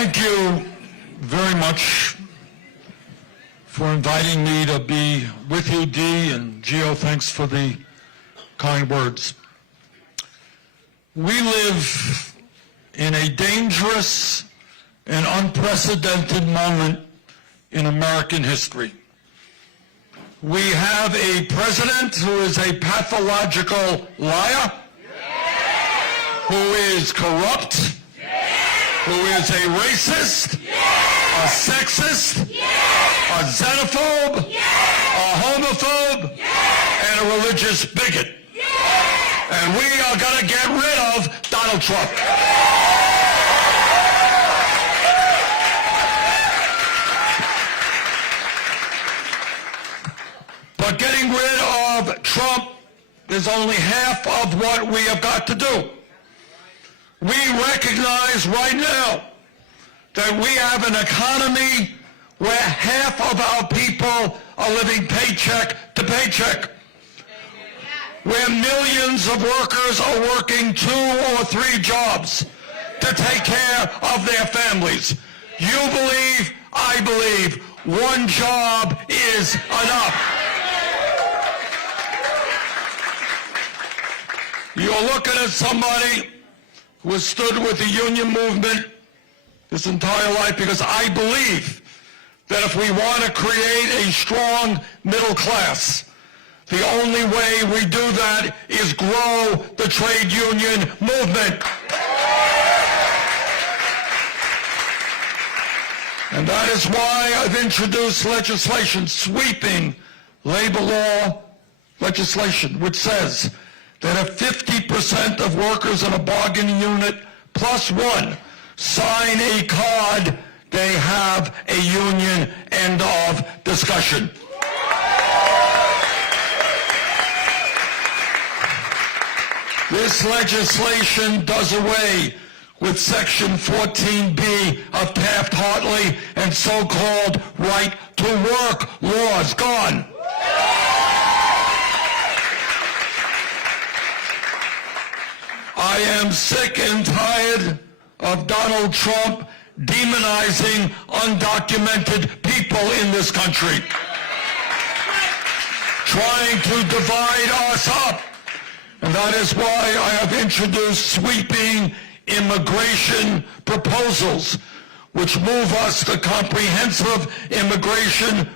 Thank you very much for inviting me to be with you, Dee, and Gio, thanks for the kind words. We live in a dangerous and unprecedented moment in American history. We have a president who is a pathological liar, who is corrupt, who is a racist, a sexist, a xenophobe, a homophobe, and a religious bigot. And we are going to get rid of Donald Trump. But getting rid of Trump is only half of what we have got to do. We recognize right now that we have an economy where half of our people are living paycheck to paycheck, where millions of workers are working 2 or 3 jobs to take care of their families. You believe, I believe, one job is enough. You're looking at somebody who has stood with the union movement his entire life, because I believe that if we want to create a strong middle class, the only way we do that is grow the trade union movement. And that is why I've introduced legislation, sweeping labor law legislation, which says that if 50% of workers in a bargaining unit plus one sign a card, they have a union. End of discussion. This legislation does away with Section 14B of Taft-Hartley and so-called right-to-work laws. Gone. I am sick and tired of Donald Trump demonizing undocumented people in this country, trying to divide us up. And that is why I have introduced sweeping immigration proposals, which move us to comprehensive immigration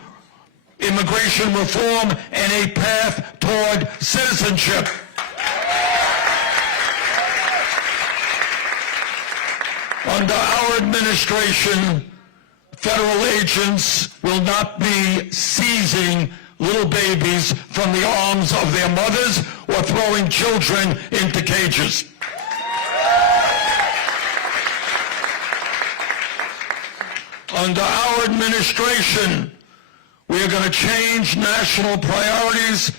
reform and a path toward citizenship. Under our administration, federal agents will not be seizing little babies from the arms of their mothers or throwing children into cages. Under our administration, we are going to change national priorities.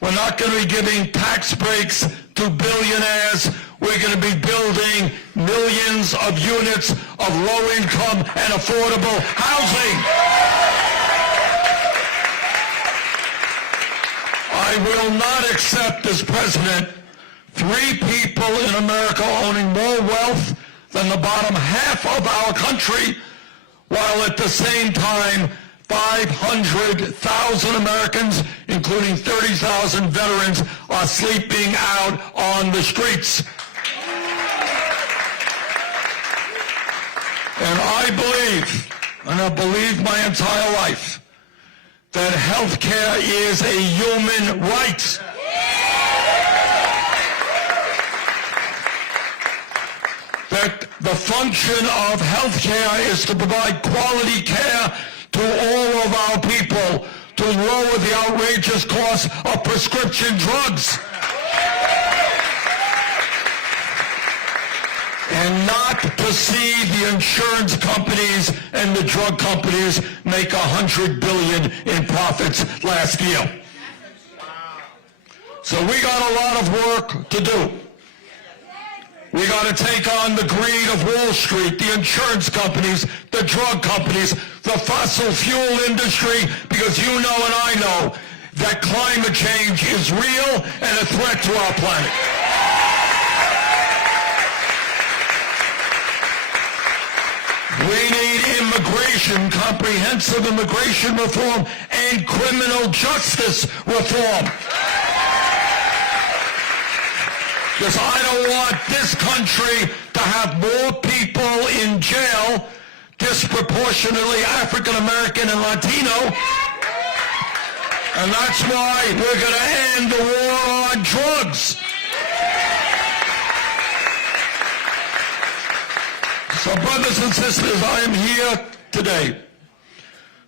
We're not going to be giving tax breaks to billionaires. We're going to be building millions of units of low-income and affordable housing. I will not accept as president 3 people in America owning more wealth than the bottom half of our country, while at the same time 500,000 Americans, including 30,000 veterans, are sleeping out on the streets. And I believe, and I believe my entire life, that health care is a human right. That the function of health care is to provide quality care to all of our people, to lower the outrageous cost of prescription drugs. And not to see the insurance companies and the drug companies make $100 billion in profits last year. So we got a lot of work to do. We got to take on the greed of Wall Street, the insurance companies, the drug companies, the fossil fuel industry, because you know and I know that climate change is real and a threat to our planet. We need immigration, comprehensive immigration reform, and criminal justice reform. Because I don't want this country to have more people in jail, disproportionately African American and Latino. And that's why we're going to end the war on drugs. So, brothers and sisters, I am here today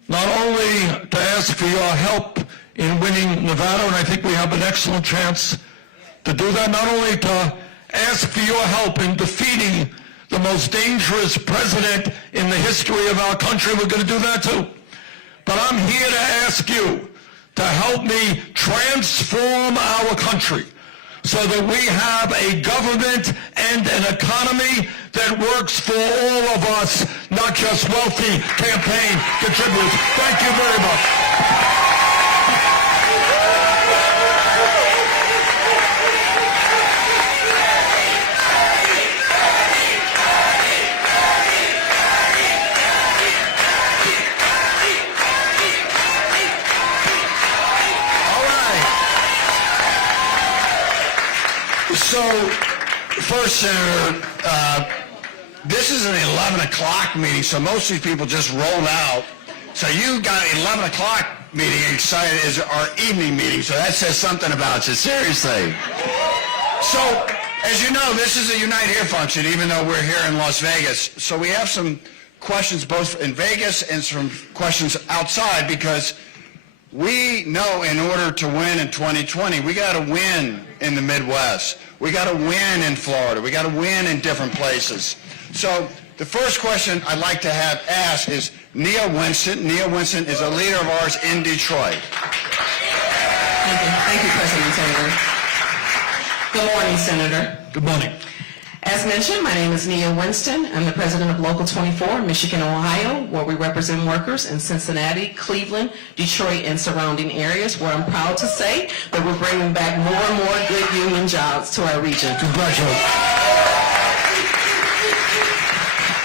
not only to ask for your help in winning Nevada, and I think we have an excellent chance to do that, not only to ask for your help in defeating the most dangerous president in the history of our country, we're going to do that too. But I'm here to ask you to help me transform our country so that we have a government and an economy that works for all of us, not just wealthy campaign contributors. Thank you very much. So, first, Senator, this is an 11 o'clock meeting, so most of these people just rolled out. So you got 11 o'clock meeting excited as our evening meeting, so that says something about you, seriously. So, as you know, this is a Unite Here function, even though we're here in Las Vegas. So we have some questions both in Vegas and some questions outside, because we know in order to win in 2020, we got to win in the Midwest. We got to win in Florida. We got to win in different places. So the first question I'd like to have asked is Nia Winston. Nia Winston is a leader of ours in Detroit. Thank you, President Taylor. Good morning, Senator. Good morning. As mentioned, my name is Nia Winston. I'm the president of Local 24 in Michigan, Ohio, where we represent workers in Cincinnati, Cleveland, Detroit, and surrounding areas, where I'm proud to say that we're bringing back more and more good union jobs to our region. Congratulations.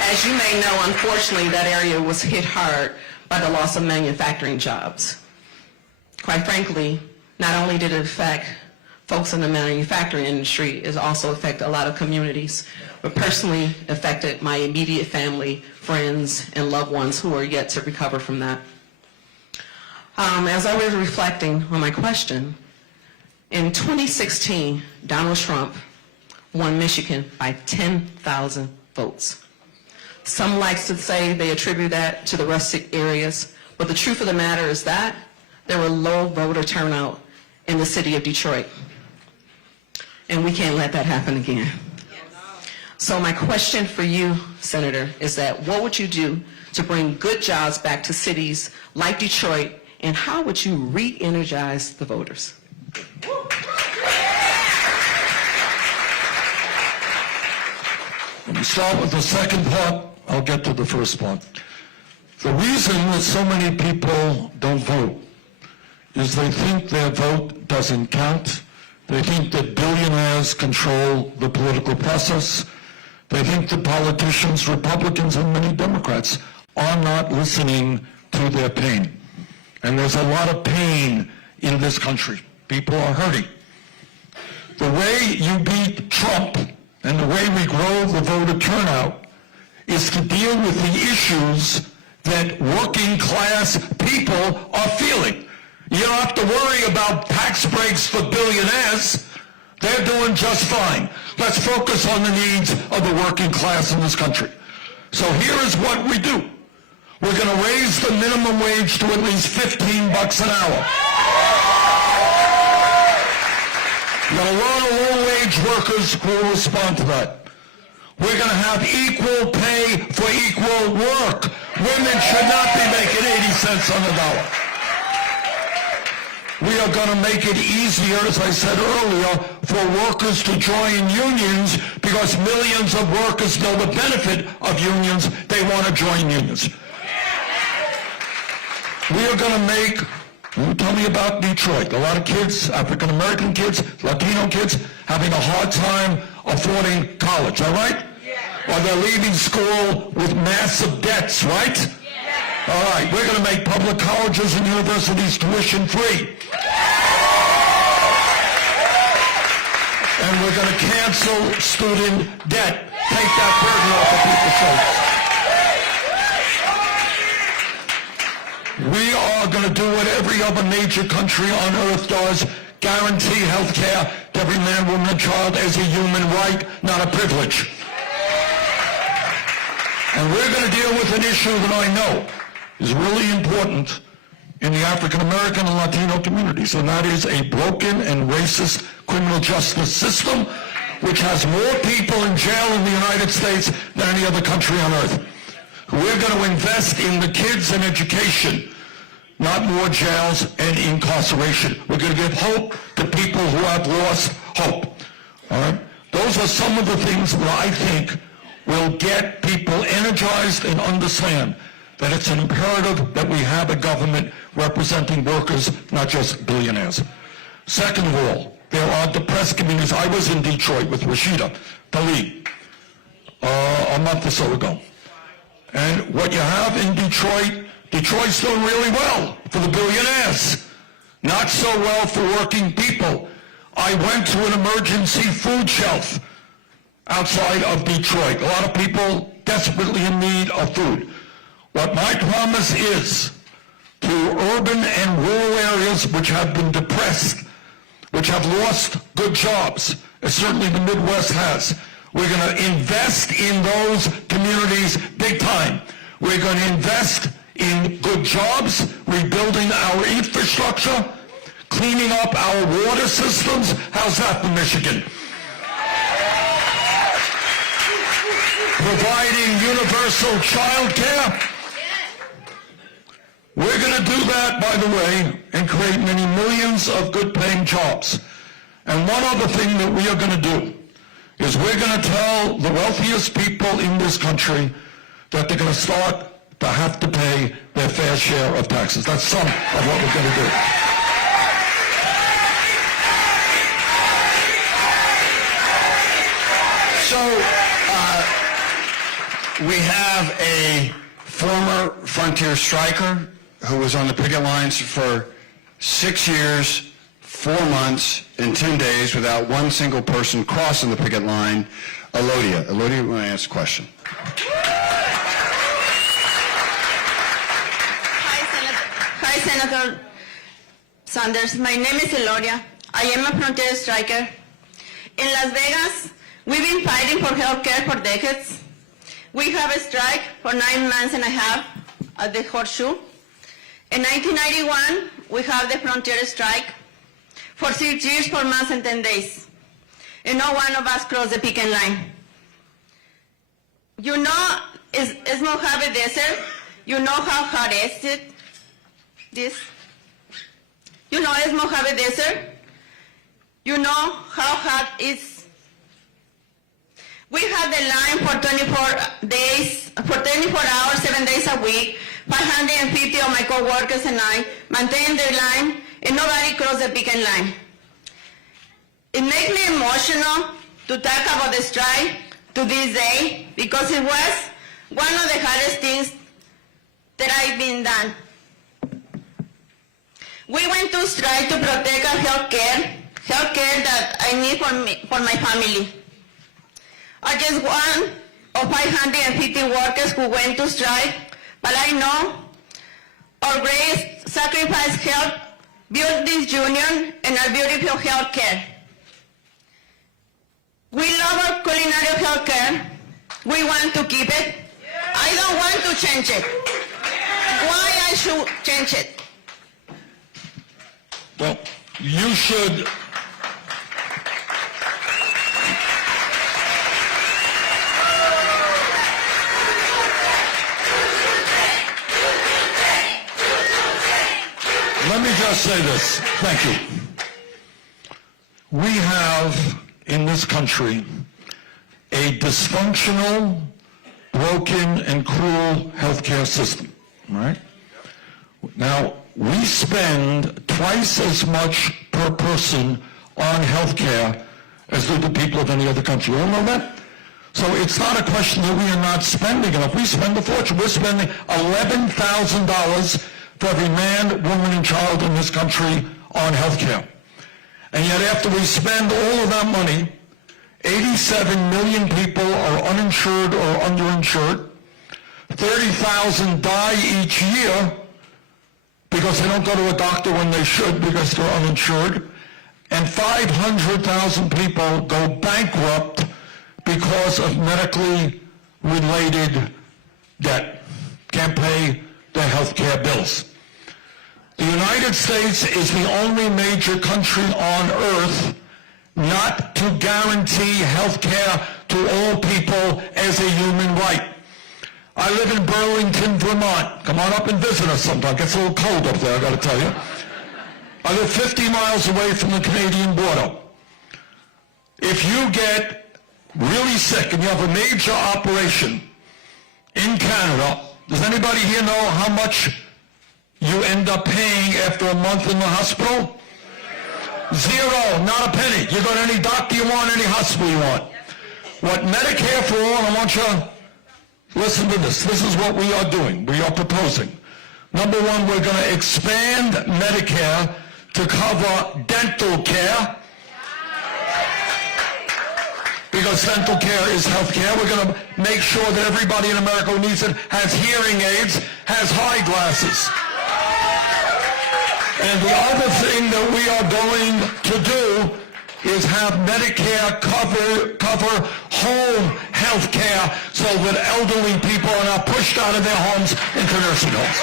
As you may know, unfortunately, that area was hit hard by the loss of manufacturing jobs. Quite frankly, not only did it affect folks in the manufacturing industry, it also affected a lot of communities, but personally affected my immediate family, friends, and loved ones who are yet to recover from that. As I was reflecting on my question, in 2016, Donald Trump won Michigan by 10,000 votes. Some like to say they attribute that to the rustic areas, but the truth of the matter is that there were low voter turnout in the city of Detroit. And we can't let that happen again. So my question for you, Senator, is that what would you do to bring good jobs back to cities like Detroit, and how would you re-energize the voters? Let me start with the second part. I'll get to the first part. The reason that so many people don't vote is they think their vote doesn't count. They think that billionaires control the political process. They think that politicians, Republicans and many Democrats, are not listening to their pain. And there's a lot of pain in this country. People are hurting. The way you beat Trump and the way we grow the voter turnout is to deal with the issues that working class people are feeling. You don't have to worry about tax breaks for billionaires. They're doing just fine. Let's focus on the needs of the working class in this country. So here is what we do. We're going to raise the minimum wage to at least $15 an hour. There are a lot of low-wage workers who will respond to that. We're going to have equal pay for equal work. Women should not be making 80 cents on the dollar. We are going to make it easier, as I said earlier, for workers to join unions, because millions of workers know the benefit of unions. They want to join unions. We are going to make, tell me about Detroit. A lot of kids, African American kids, Latino kids, having a hard time affording college, all right? or they're leaving school with massive debts, right? All right, we're going to make public colleges and universities tuition free. And we're going to cancel student debt. Take that burden off of people's shoulders. We are going to do what every other major country on earth does, guarantee health care to every man, woman, and child as a human right, not a privilege. And we're going to deal with an issue that I know is really important in the African American and Latino communities, and that is a broken and racist criminal justice system which has more people in jail in the United States than any other country on earth. We're going to invest in the kids and education, not more jails and incarceration. We're going to give hope to people who have lost hope. All right? Those are some of the things that I think will get people energized and understand that it's an imperative that we have a government representing workers, not just billionaires. Second of all, there are depressed communities. I was in Detroit with Rashida Tlaib a month or so ago. And what you have in Detroit's doing really well for the billionaires, not so well for working people. I went to an emergency food shelf outside of Detroit. A lot of people desperately in need of food. What my promise is to urban and rural areas which have been depressed, which have lost good jobs, as certainly the Midwest has, we're going to invest in those communities big time. We're going to invest in good jobs, rebuilding our infrastructure, cleaning up our water systems. How's that for Michigan? Providing universal child care. We're going to do that, by the way, and create many millions of good-paying jobs. And one other thing that we are going to do is we're going to tell the wealthiest people in this country that they're going to start to have to pay their fair share of taxes. That's some of what we're going to do. So, we have a former Frontier striker who was on the picket lines for 6 years, 4 months, and 10 days without one single person crossing the picket line. Elodia, you want to ask a question? Hi, Senator Sanders. My name is Elodia. I am a Frontier striker. In Las Vegas, we've been fighting for health care for decades. We have a strike for 9 months and a half at the Horseshoe. In 1991, we have the Frontier strike for 6 years, 4 months, and 10 days. And no one of us crossed the picket line. You know, it's Mojave Desert. You know how hot is it? You know it's Mojave Desert. You know how hot it's. We have the line for 24 days, for 24 hours, 7 days a week. 550 of my co-workers and I maintain the line, and nobody crossed the picket line. It makes me emotional to talk about the strike to this day because it was one of the hardest things that I've been done. We went to strike to protect our health care that I need for my family. I just one of 550 workers who went to strike, but I know our great sacrifice helped build this union and our beautiful health care. We love our culinary health care. We want to keep it. I don't want to change it. Why I should change it? Well, you should. Let me just say this. Thank you. We have in this country a dysfunctional, broken, and cruel healthcare system, right? Now, we spend twice as much per person on healthcare as do the people of any other country. You all know that? So it's not a question that we are not spending enough. We spend a fortune. We're spending $11,000 for every man, woman, and child in this country on health care. And yet after we spend all of that money, 87 million people are uninsured or underinsured. 30,000 die each year because they don't go to a doctor when they should because they're uninsured. And 500,000 people go bankrupt because of medically related debt. Can't pay their health care bills. The United States is the only major country on earth not to guarantee health care to all people as a human right. I live in Burlington, Vermont. Come on up and visit us sometime. It gets a little cold up there, I gotta tell you. I live 50 miles away from the Canadian border. If you get really sick and you have a major operation in Canada, does anybody here know how much you end up paying after a month in the hospital? Zero, not a penny. You go to any doctor you want, any hospital you want. What Medicare for All, I want you to listen to this. This is what we are doing. We are proposing. Number one, we're going to expand Medicare to cover dental care. Because dental care is health care. We're going to make sure that everybody in America who needs it has hearing aids, has eyeglasses. And the other thing that we are going to do is have Medicare cover home health care so that elderly people are not pushed out of their homes into nursing homes.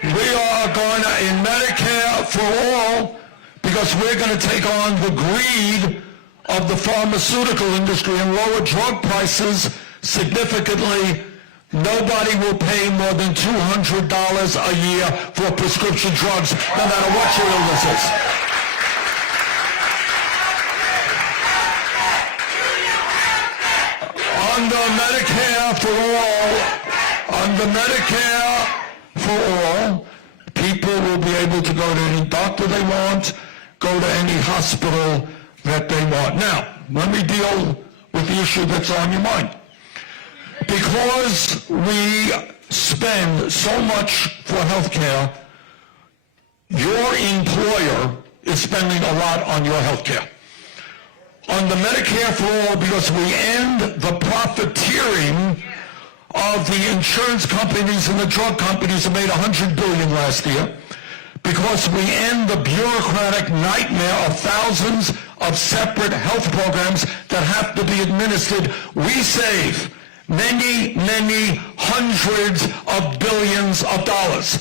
We are going to, in Medicare for All, because we're going to take on the greed of the pharmaceutical industry and lower drug prices significantly. Nobody will pay more than $200 a year for prescription drugs, no matter what your illness is. Under Medicare for all, people will be able to go to any doctor they want, go to any hospital that they want. Now, let me deal with the issue that's on your mind. Because we spend so much for health care, your employer is spending a lot on your health care. On the Medicare for All, because we end the profiteering of the insurance companies and the drug companies that made $100 billion last year, because we end the bureaucratic nightmare of thousands of separate health programs that have to be administered, we save many, many hundreds of billions of dollars.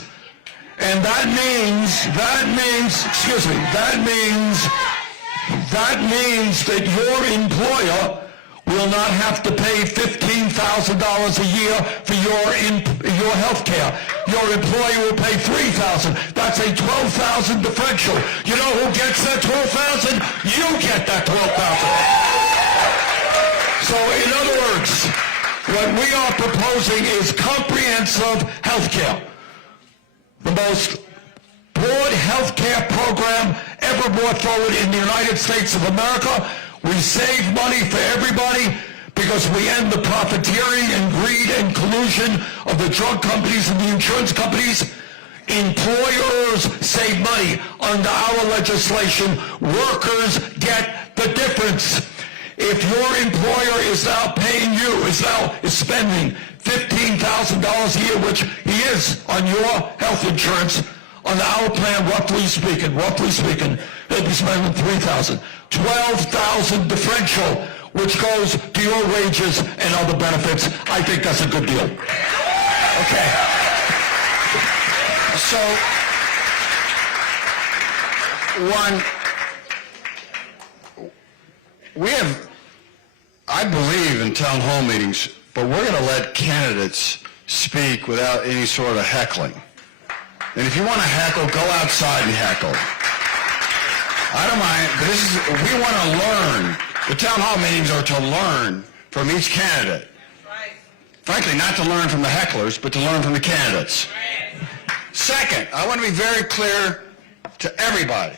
And that means that your employer will not have to pay $15,000 a year for your health care. Your employer will pay $3,000. That's a $12,000 differential. You know who gets that $12,000? You get that $12,000. So in other words, what we are proposing is comprehensive health care. The most broad health care program ever brought forward in the United States of America. We save money for everybody because we end the profiteering and greed and collusion of the drug companies and the insurance companies. Employers save money. Under our legislation, workers get the difference. If your employer is now paying you, is spending $15,000 a year, which he is on your health insurance, on our plan, roughly speaking, they'll be spending $3,000. $12,000 differential, which goes to your wages and other benefits. I think that's a good deal. Okay. So, I believe in town hall meetings, but we're going to let candidates speak without any sort of heckling. And if you want to heckle, go outside and heckle. I don't mind, but we want to learn. The town hall meetings are to learn from each candidate. Right. Frankly, not to learn from the hecklers, but to learn from the candidates. Right. Second, I want to be very clear to everybody.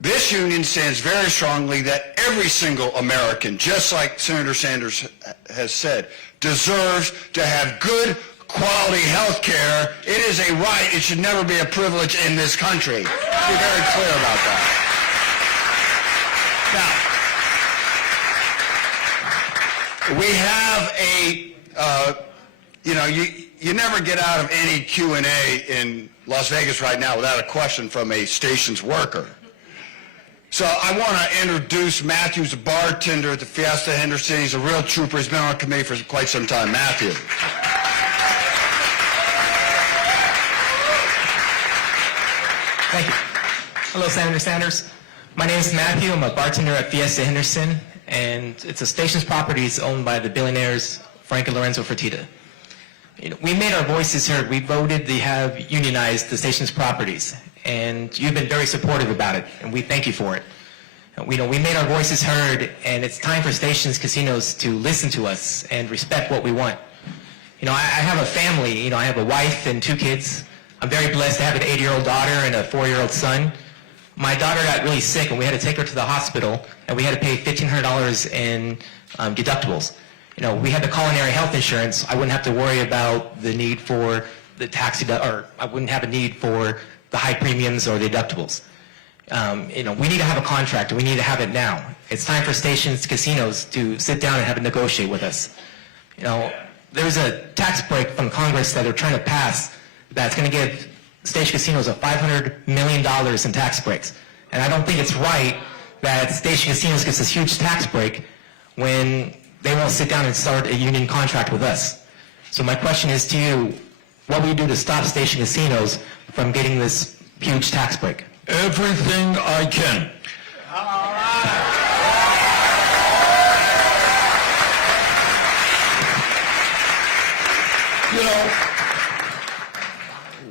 This union stands very strongly that every single American, just like Senator Sanders has said, deserves to have good quality health care. It is a right. It should never be a privilege in this country. Let's be very clear about that. Now, we have you never get out of any Q&A in Las Vegas right now without a question from a station's worker. So I want to introduce Matthew, who's a bartender at the Fiesta Henderson. He's a real trooper. He's been on our committee for quite some time. Matthew. Thank you. Hello, Senator Sanders. My name is Matthew. I'm a bartender at Fiesta Henderson, and it's a station's properties owned by the billionaires Frank and Lorenzo Fertitta. We made our voices heard. We voted to have unionized the station's properties, and you've been very supportive about it, and we thank you for it. We made our voices heard, and it's time for stations, casinos to listen to us and respect what we want. I have a family. I have a wife and 2 kids. I'm very blessed to have an 8-year-old daughter and a 4-year-old son. My daughter got really sick, and we had to take her to the hospital, and we had to pay $1,500 in deductibles. We had the Culinary health insurance. I wouldn't have to worry about the need for the or I wouldn't have a need for the high premiums or the deductibles. We need to have a contract, and we need to have it now. It's time for stations, casinos to sit down and have it negotiate with us. There's a tax break from Congress that they're trying to pass that's going to give station casinos $500 million in tax breaks. And I don't think it's right that station casinos gets this huge tax break when they won't sit down and start a union contract with us. So my question is to you, what will you do to stop station casinos from getting this huge tax break? Everything I can.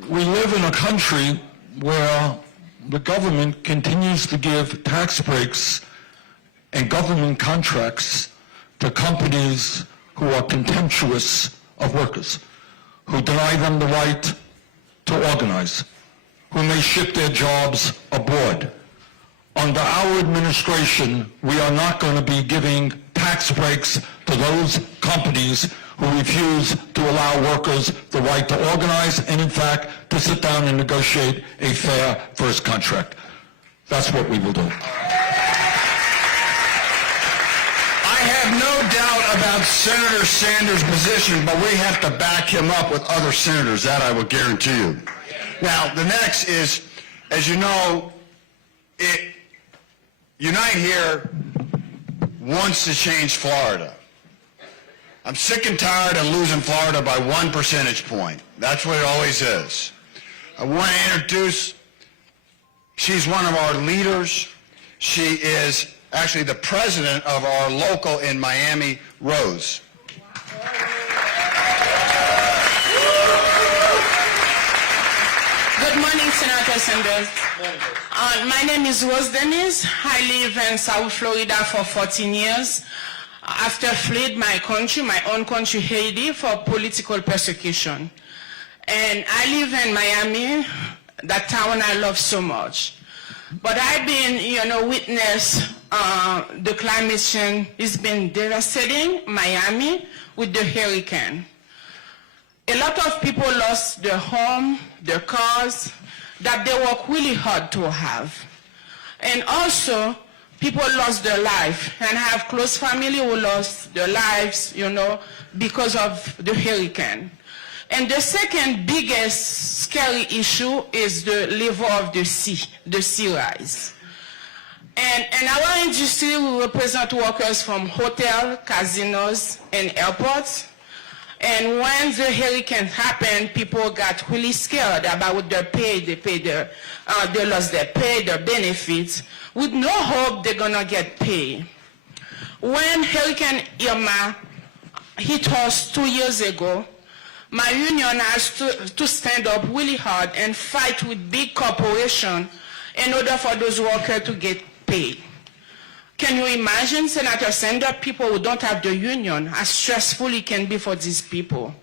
We live in a country where the government continues to give tax breaks and government contracts to companies who are contemptuous of workers, who deny them the right to organize, who may ship their jobs abroad. Under our administration, we are not going to be giving tax breaks to those companies who refuse to allow workers the right to organize and, in fact, to sit down and negotiate a fair first contract. That's what we will do. I have no doubt about Senator Sanders' position, but we have to back him up with other senators. That I will guarantee you. Now, the next is, as you know, Unite Here wants to change Florida. I'm sick and tired of losing Florida by 1 percentage point. That's what it always is. I want to introduce, she's one of our leaders. She is actually the president of our local in Miami, Rose. Good morning, Senator Sanders. My name is Rose Denise. I live in South Florida for 14 years. After fled my country, my own country, Haiti, for political persecution. And I live in Miami, that town I love so much. But I've been, witness the climate change. It's been devastating Miami with the hurricane. A lot of people lost their home, their cars, that they work really hard to have. And also, people lost their life, and I have close family who lost their lives, because of the hurricane. And the second biggest scary issue is the level of the sea rise. And in our industry, we represent workers from hotels, casinos, and airports. And when the hurricane happened, people got really scared about their pay. They lost their pay, their benefits, with no hope they're gonna get paid. When Hurricane Irma hit us 2 years ago, my union has to stand up really hard and fight with big corporations in order for those workers to get paid. Can you imagine, Senator Sanders, people who don't have the union, how stressful it can be for these people?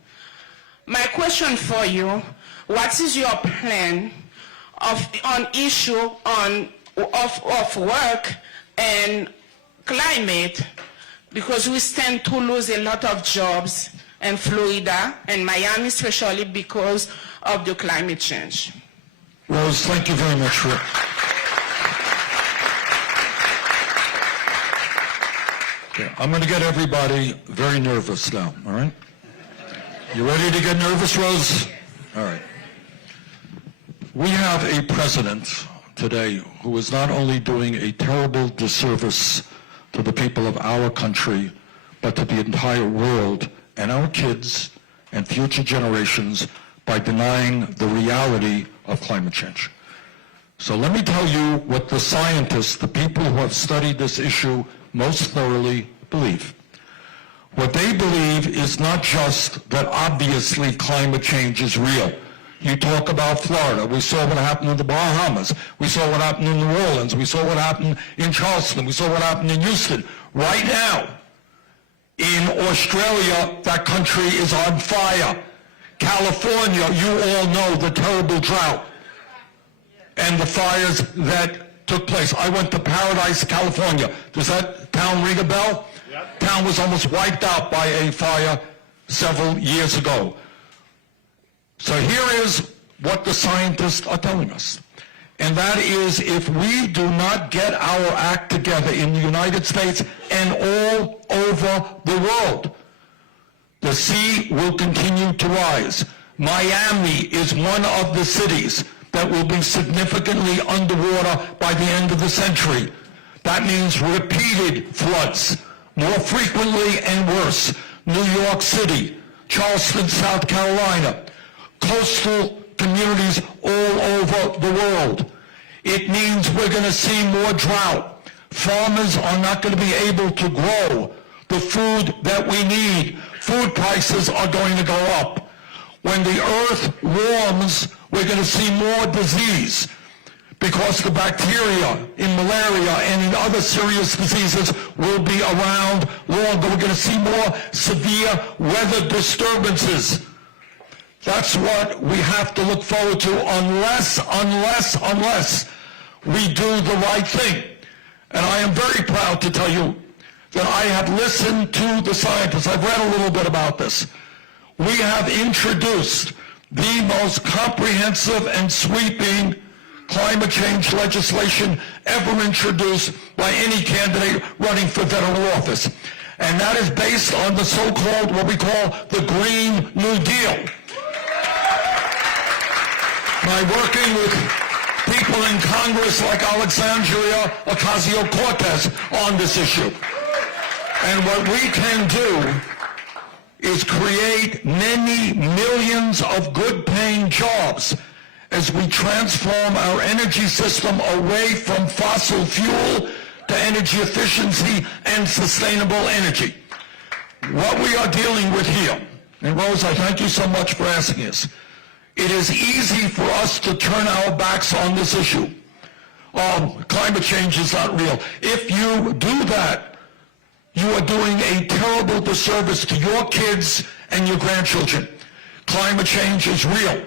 My question for you, what is your plan on issue of work and climate, because we stand to lose a lot of jobs in Florida and Miami, especially because of the climate change. Rose, thank you very much for Okay, I'm going to get everybody very nervous now, all right? You ready to get nervous, Rose? All right. We have a president today who is not only doing a terrible disservice to the people of our country, but to the entire world and our kids and future generations by denying the reality of climate change. So let me tell you what the scientists, the people who have studied this issue most thoroughly, believe. What they believe is not just that obviously climate change is real. You talk about Florida. We saw what happened in the Bahamas. We saw what happened in New Orleans. We saw what happened in Charleston. We saw what happened in Houston. Right now, in Australia, that country is on fire. California, you all know the terrible drought and the fires that took place. I went to Paradise, California. Does that town ring a bell? Yep. Town was almost wiped out by a fire several years ago. So here is what the scientists are telling us. And that is, if we do not get our act together in the United States and all over the world, the sea will continue to rise. Miami is one of the cities that will be significantly underwater by the end of the century. That means repeated floods, more frequently and worse. New York City, Charleston, South Carolina, coastal communities all over the world. It means we're going to see more drought. Farmers are not going to be able to grow the food that we need. Food prices are going to go up. When the earth warms, we're going to see more disease because the bacteria in malaria and in other serious diseases will be around longer. We're going to see more severe weather disturbances. That's what we have to look forward to unless we do the right thing. And I am very proud to tell you that I have listened to the scientists. I've read a little bit about this. We have introduced the most comprehensive and sweeping climate change legislation ever introduced by any candidate running for federal office. And that is based on the so-called, what we call the Green New Deal. By working with people in Congress like Alexandria Ocasio-Cortez on this issue. And what we can do is create many millions of good-paying jobs as we transform our energy system away from fossil fuel to energy efficiency and sustainable energy. What we are dealing with here, and Rose, I thank you so much for asking this, it is easy for us to turn our backs on this issue. Oh, climate change is not real. If you do that, you are doing a terrible disservice to your kids and your grandchildren. Climate change is real.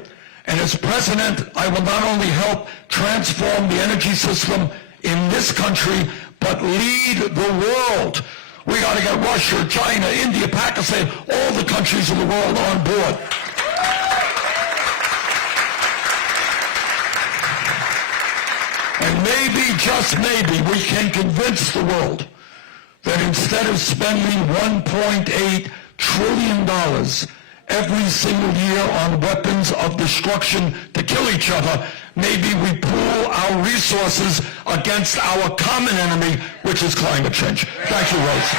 And as president, I will not only help transform the energy system in this country, but lead the world. We got to get Russia, China, India, Pakistan, all the countries of the world on board. And maybe, just maybe, we can convince the world that instead of spending $1.8 trillion every single year on weapons of destruction to kill each other, maybe we pool our resources against our common enemy, which is climate change. Thank you, Rose.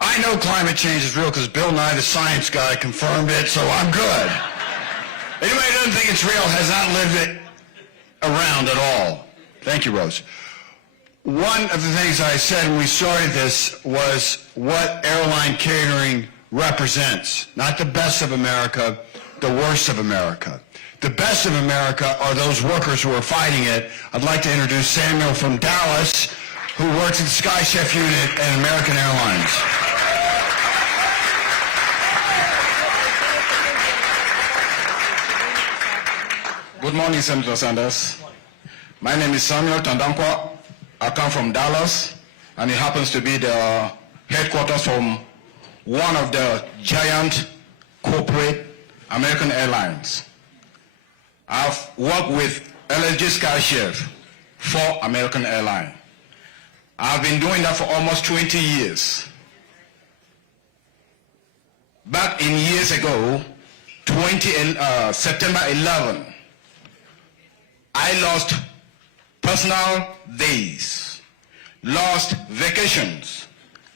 I know climate change is real because Bill Nye, the science guy, confirmed it, so I'm good. Anybody who doesn't think it's real has not lived it around at all. Thank you, Rose. One of the things I said when we started this was what airline catering represents. Not the best of America, the worst of America. The best of America are those workers who are fighting it. I'd like to introduce Samuel from Dallas, who works in the Sky Chef unit at American Airlines. Good morning, Senator Sanders. My name is Samuel Tandankwa. I come from Dallas, and it happens to be the headquarters from one of the giant corporate American Airlines. I've worked with LSG Sky Chef for American Airlines. I've been doing that for almost 20 years. Back in years ago, September 11, I lost personal days, lost vacations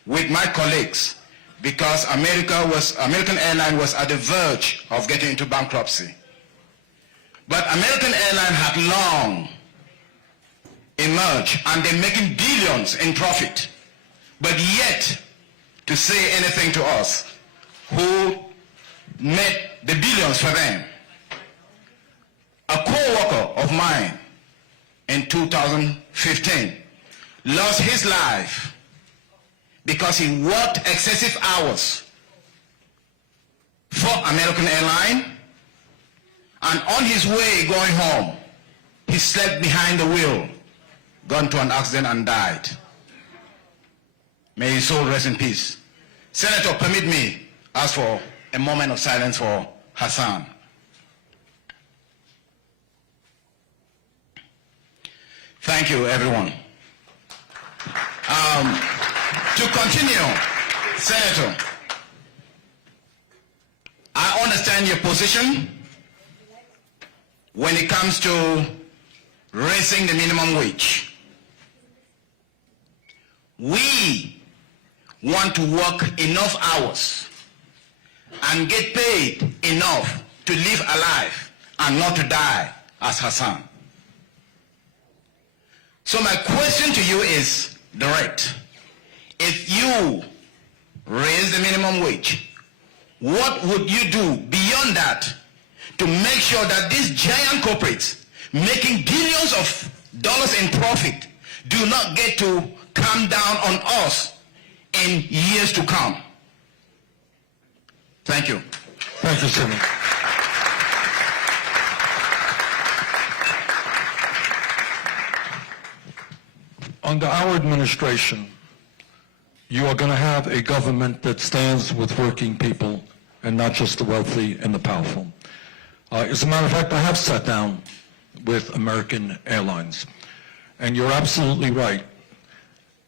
with my colleagues because American Airlines was at the verge of getting into bankruptcy. But American Airlines had long emerged and they're making billions in profit. But yet, to say anything to us who made the billions for them, a co-worker of mine in 2015 lost his life because he worked excessive hours for American Airlines, and on his way going home, he slept behind the wheel, got into an accident and died. May his soul rest in peace. Senator, permit me ask for a moment of silence for Hassan. Thank you, everyone. To continue, Senator, I understand your position when it comes to raising the minimum wage. We want to work enough hours and get paid enough to live alive and not to die as Hassan. So my question to you is direct. If you raise the minimum wage, what would you do beyond that to make sure that these giant corporates making billions of dollars in profit do not get to come down on us in years to come? Thank you. Thank you, Senator. Under our administration, you are going to have a government that stands with working people and not just the wealthy and the powerful. As a matter of fact, I have sat down with American Airlines, and you're absolutely right.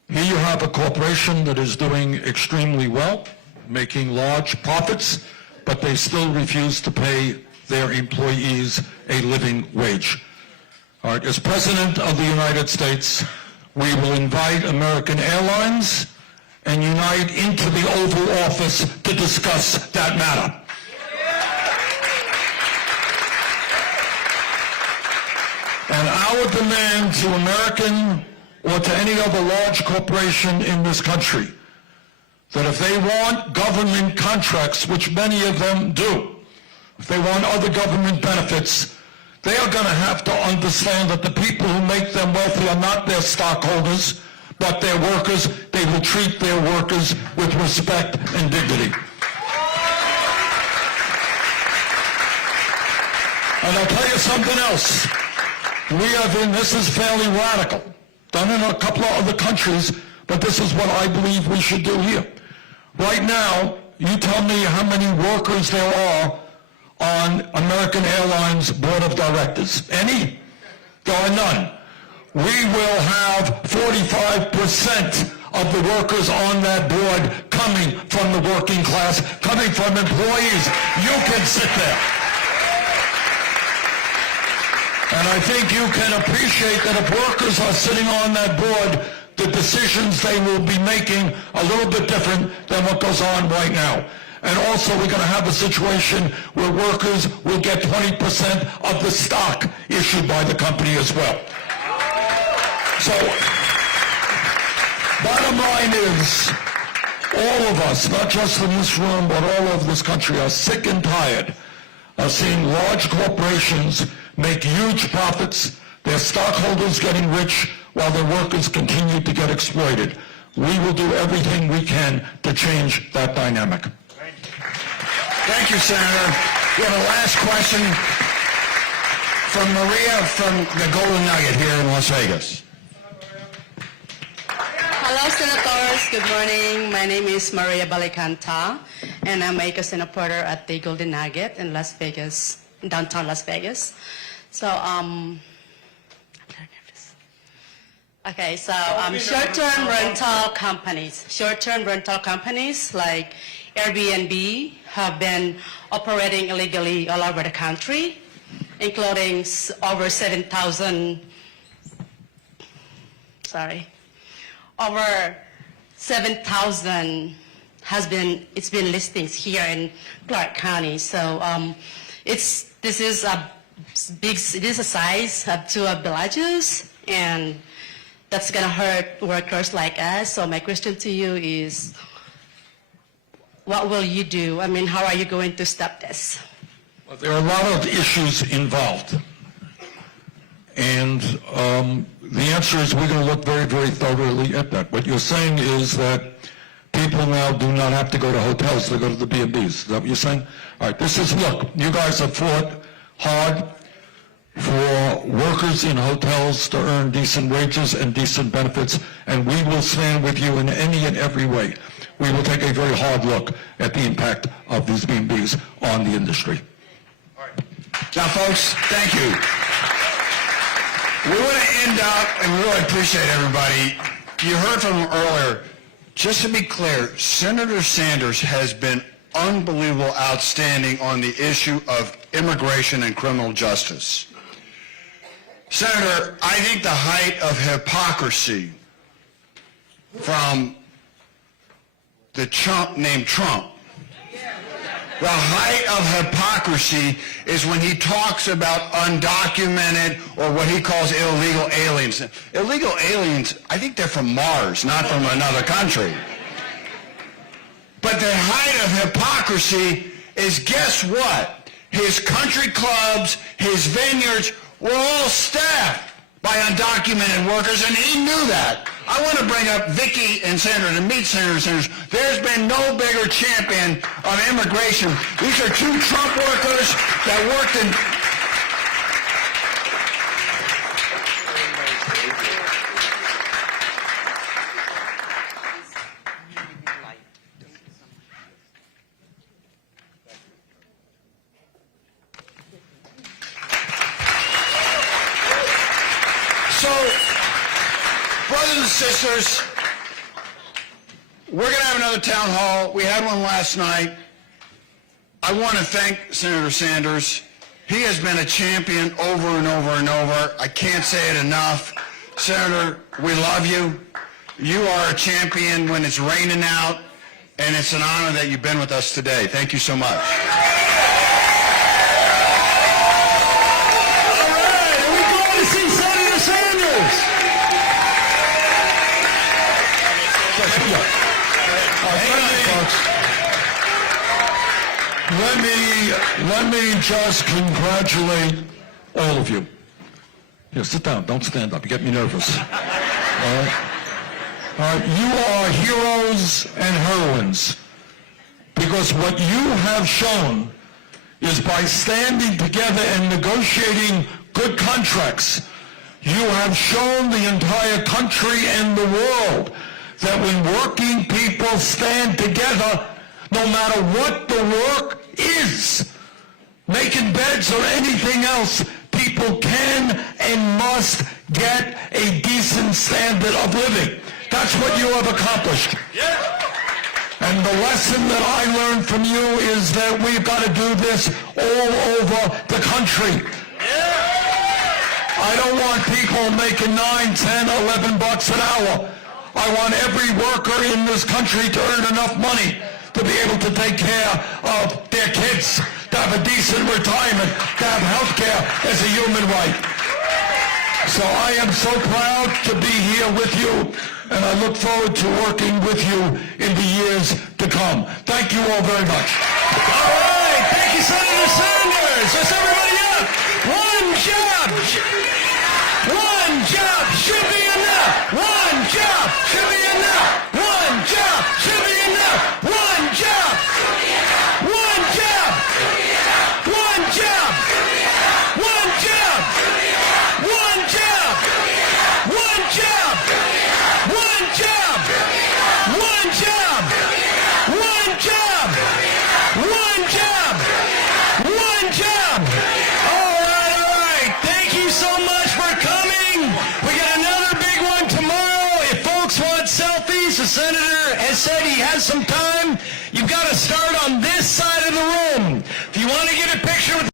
Here you have a corporation that is doing extremely well, making large profits, but they still refuse to pay their employees a living wage. All right, as President of the United States, we will invite American Airlines and unite into the Oval Office to discuss that matter. And our demand to American or to any other large corporation in this country, that if they want government contracts, which many of them do, if they want other government benefits, they are going to have to understand that the people who make them wealthy are not their stockholders, but their workers. They will treat their workers with respect and dignity. And I'll tell you something else. We have this is fairly radical, done in a couple of other countries, but this is what I believe we should do here. Right now, you tell me how many workers there are on American Airlines Board of Directors. Any? There are none. We will have 45% of the workers on that board coming from the working class, coming from employees. You can sit there. And I think you can appreciate that if workers are sitting on that board, the decisions they will be making a little bit different than what goes on right now. And also we're going to have a situation where workers will get 20% of the stock issued by the company as well. So, bottom line is, all of us, not just in this room, but all over this country, are sick and tired of seeing large corporations make huge profits, their stockholders getting rich while their workers continue to get exploited. We will do everything we can to change that dynamic. Thank you, Senator. We have a last question from Maria from the Golden Nugget here in Las Vegas. Hello, Senators. Good morning. My name is Maria Balicanta, and I'm a casino reporter at the Golden Nugget in Las Vegas, downtown Las Vegas. So, short-term rental companies like Airbnb have been operating illegally all over the country, including over 7,000 it's been listings here in Clark County. So this is a size of 2 villages, and that's going to hurt workers like us. So my question to you is, what will you do? I mean, how are you going to stop this? Well, there are a lot of issues involved. And the answer is we're going to look very, very thoroughly at that. What you're saying is that people now do not have to go to hotels, they go to the B&Bs. Is that what you're saying? All right, look, you guys have fought hard for workers in hotels to earn decent wages and decent benefits, and we will stand with you in any and every way. We will take a very hard look at the impact of these B&Bs on the industry. All right. Now, folks, thank you. We want to end up, and we really appreciate everybody. You heard from him earlier. Just to be clear, Senator Sanders has been unbelievable, outstanding on the issue of immigration and criminal justice. Senator, I think the height of hypocrisy from the chump named Trump, the height of hypocrisy is when he talks about undocumented or what he calls illegal aliens. Illegal aliens, I think they're from Mars, not from another country. But the height of hypocrisy is, guess what? His country clubs, his vineyards were all staffed by undocumented workers, and he knew that. I want to bring up Vicky and Senator to meet Senator Sanders. There's been no bigger champion of immigration. These are 2 Trump workers that worked in... So, brothers and sisters, we're going to have another town hall. We had one last night. I want to thank Senator Sanders. He has been a champion over and over and over. I can't say it enough. Senator, we love you. You are a champion when it's raining out, and it's an honor that you've been with us today. Thank you so much. Let me just congratulate all of you. Here, sit down. Don't stand up. You get me nervous. All right? You are heroes and heroines because what you have shown is by standing together and negotiating good contracts, you have shown the entire country and the world that when working people stand together, no matter what the work is, making beds or anything else, people can and must get a decent standard of living. That's what you have accomplished. And the lesson that I learned from you is that we've got to do this all over the country. I don't want people making $9, $10, $11 an hour. I want every worker in this country to earn enough money to be able to take care of their kids, to have a decent retirement, to have health care as a human right. So I am so proud to be here with you, and I look forward to working with you in the years to come. Thank you all very much. All right, thank you, Senator Sanders. Let's everybody up. One job should be enough. One job should be enough. One job should be enough. One job. One job. One job. One job. One job. One job. One job. One job. One job. One job. One job. All right. Thank you so much for coming. We got another big one tomorrow. If folks want selfies, the senator has said he has some time. You've got to start on this side of the room. If you want to get a picture with